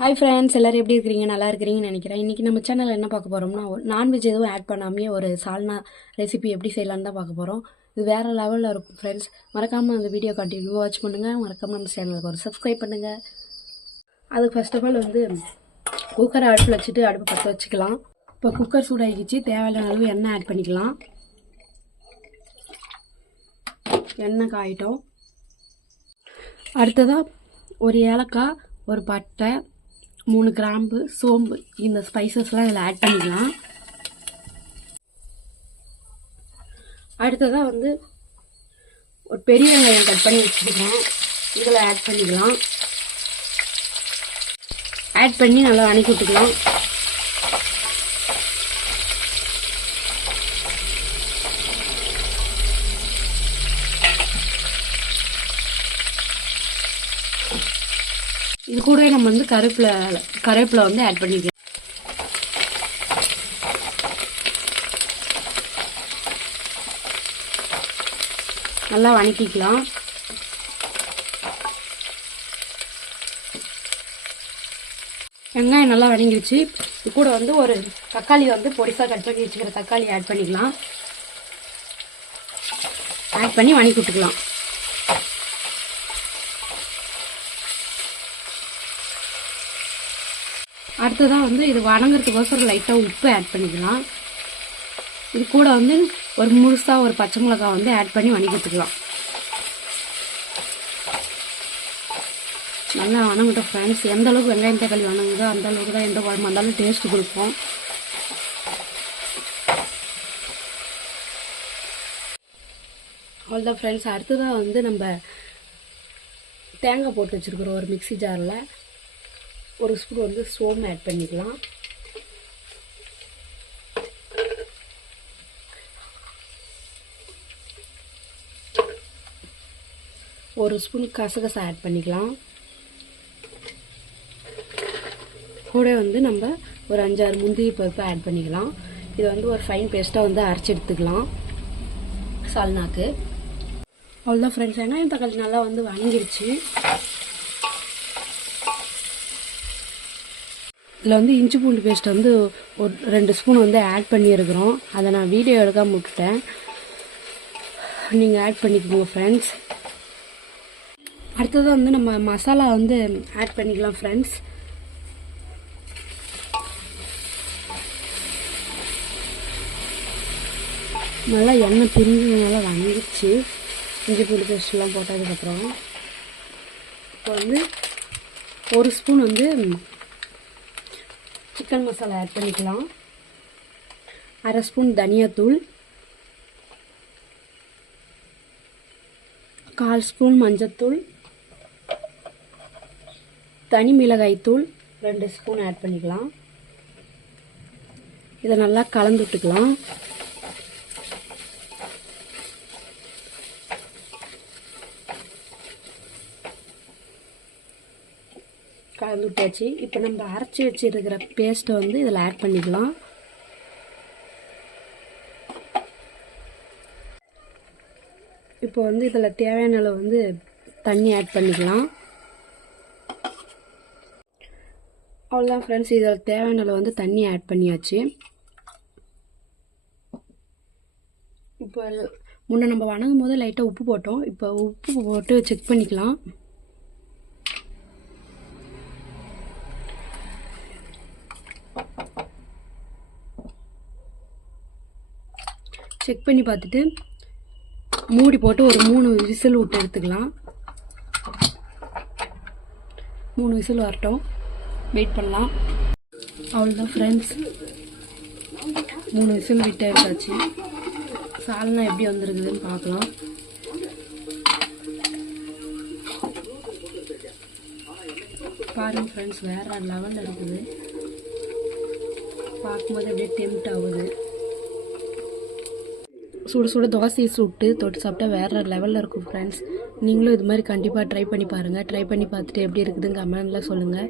Hi friends, எல்லோரும் எப்படி இருக்கிறீங்க? நல்லா இருக்கிறீங்கன்னு நினைக்கிறேன். இன்றைக்கி நம்ம சேனலில் என்ன பார்க்க போகிறோம்னா, நான்வெஜ் எதுவும் ஆட் பண்ணாமே ஒரு சால்னா ரெசிபி எப்படி செய்யலான்னு தான் பார்க்க போகிறோம். இது வேறு லெவலில் இருக்கும் ஃப்ரெண்ட்ஸ். மறக்காமல் அந்த வீடியோ கண்டினியூ வாட்ச் பண்ணுங்கள். மறக்காமல் நம்ம சேனலுக்கு ஒரு சப்ஸ்கிரைப் பண்ணுங்கள். அதுக்கு ஃபர்ஸ்ட் ஆஃப் ஆல் குக்கரை அடுப்பில் வச்சுட்டு அடுப்பு பற்ற வச்சுக்கலாம். இப்போ குக்கர் சூடாகிடுச்சு. தேவையான அளவு எண்ணெய் ஆட் பண்ணிக்கலாம். எண்ணெய் காயிட்டோம். அடுத்ததாக ஒரு ஏலக்காய், ஒரு பட்டை, 3 கிராம்பு, சோம்பு, இந்த ஸ்பைசஸ்லாம் இதில் ஆட் பண்ணிக்கலாம். அடுத்ததாக ஒரு பெரிய வெங்காயம் கட் பண்ணி வச்சுருக்கோம். இதில் ஆட் பண்ணிக்கலாம். ஆட் பண்ணி நல்லா வணக்கி விட்டுக்கலாம். இது கூட நம்ம கருவேப்பிலை ஆட் பண்ணிக்கலாம். நல்லா வணக்கிக்கலாம். வெங்காயம் நல்லா வணங்கிடுச்சு. இது கூட ஒரு தக்காளி பொடிசாக கட் பண்ணி வச்சுக்கிற தக்காளி ஆட் பண்ணிக்கலாம். ஆட் பண்ணி வணக்கி விட்டுக்கலாம். அடுத்ததாக இது வணங்குறதுக்கோசரம் லைட்டாக உப்பு ஆட் பண்ணிக்கலாம். இது கூட ஒரு முழுசாக ஒரு பச்சை மிளகாய் ஆட் பண்ணி வணக்கிட்டுக்கலாம். நல்லா வணங்கட்டும் ஃப்ரெண்ட்ஸ். எந்த அளவுக்கு வெங்காயம் தக்காளி வணங்குதோ அந்த அளவுக்கு தான் எந்த குழம்பு இருந்தாலும் டேஸ்ட் கொடுப்போம். அவ்வளோதான் ஃப்ரெண்ட்ஸ். அடுத்ததாக நம்ம தேங்காய் போட்டு வச்சுருக்குறோம். ஒரு மிக்சி ஜாரில் ஒரு ஸ்பூன் சோம்பு ஆட் பண்ணிக்கலாம். ஒரு ஸ்பூன் கசகசா ஆட் பண்ணிக்கலாம். கூட நம்ம ஒரு 5-6 முந்திரி பருப்பு ஆட் பண்ணிக்கலாம். இது ஒரு ஃபைன் பேஸ்ட்டாக அரைச்சி எடுத்துக்கலாம் சால்னாக்கு. அவ்வளோதான் ஃப்ரெண்ட்ஸ். வெங்காயம் தக்காளி நல்லா வணங்கிடுச்சு. இதில் இஞ்சி பூண்டு பேஸ்ட் ஒரு 2 ஸ்பூன் ஆட் பண்ணியிருக்கிறோம். அதை நான் வீடியோ எடுக்காமல் விட்டுட்டேன். நீங்கள் ஆட் பண்ணிக்கோங்க ஃப்ரெண்ட்ஸ். அடுத்தது நம்ம மசாலா ஆட் பண்ணிக்கலாம் ஃப்ரெண்ட்ஸ். நல்லா எண்ணெய் பிரிஞ்சு நல்லா வணங்கிடுச்சு. இஞ்சி பூண்டு பேஸ்ட்லாம் போட்டதுக்கப்புறம் இப்போ ஒரு ஸ்பூன் சிக்கன் மசாலா ஆட் பண்ணிக்கலாம். 1/2 ஸ்பூன் தனியாத்தூள், 1/4 ஸ்பூன் மஞ்சத்தூள், தனி மிளகாய் தூள் 2 ஸ்பூன் ஆட் பண்ணிக்கலாம். இதை நல்லா கலந்து விட்டுக்கலாம். கலந்து விட்டாச்சு. இப்போ நம்ம அரைச்சி வச்சிருக்கிற பேஸ்ட்டை இதில் ஆட் பண்ணிக்கலாம். இப்போ இதில் தேவையான அளவு தண்ணி ஆட் பண்ணிக்கலாம். அவ்வளோதான் ஃப்ரெண்ட்ஸ். இதில் தேவையான அளவு தண்ணி ஆட் பண்ணியாச்சு. இப்போ முன்னே நம்ம வணங்கும் போது லைட்டாக உப்பு போட்டோம். இப்போ உப்பு போட்டு செக் பண்ணிக்கலாம். செக் பண்ணி பார்த்துட்டு மூடி போட்டு ஒரு 3 விசில் விட்டு எடுத்துக்கலாம். 3 விசில் வரட்டும், வெயிட் பண்ணலாம். அவ்வளோதான் ஃப்ரெண்ட்ஸ், 3 விசில் விட்டு எடுத்தாச்சு. சால்னா எப்படி வந்துருக்குதுன்னு பார்க்கலாம். பாருங்க ஃப்ரெண்ட்ஸ், வேறு லெவலில் இருக்குது. பார்க்கும்போது அப்படியே டெம்ட் ஆகுது. சுட சுட தோசையை சுட்டு தொட்டு சாப்பிட்டா வேறு லெவலில் இருக்கும் ஃப்ரெண்ட்ஸ். நீங்களும் இது மாதிரி கண்டிப்பாக ட்ரை பண்ணி பாருங்கள். ட்ரை பண்ணி பார்த்துட்டு எப்படி இருக்குதுன்னு கமெண்டில் சொல்லுங்கள்.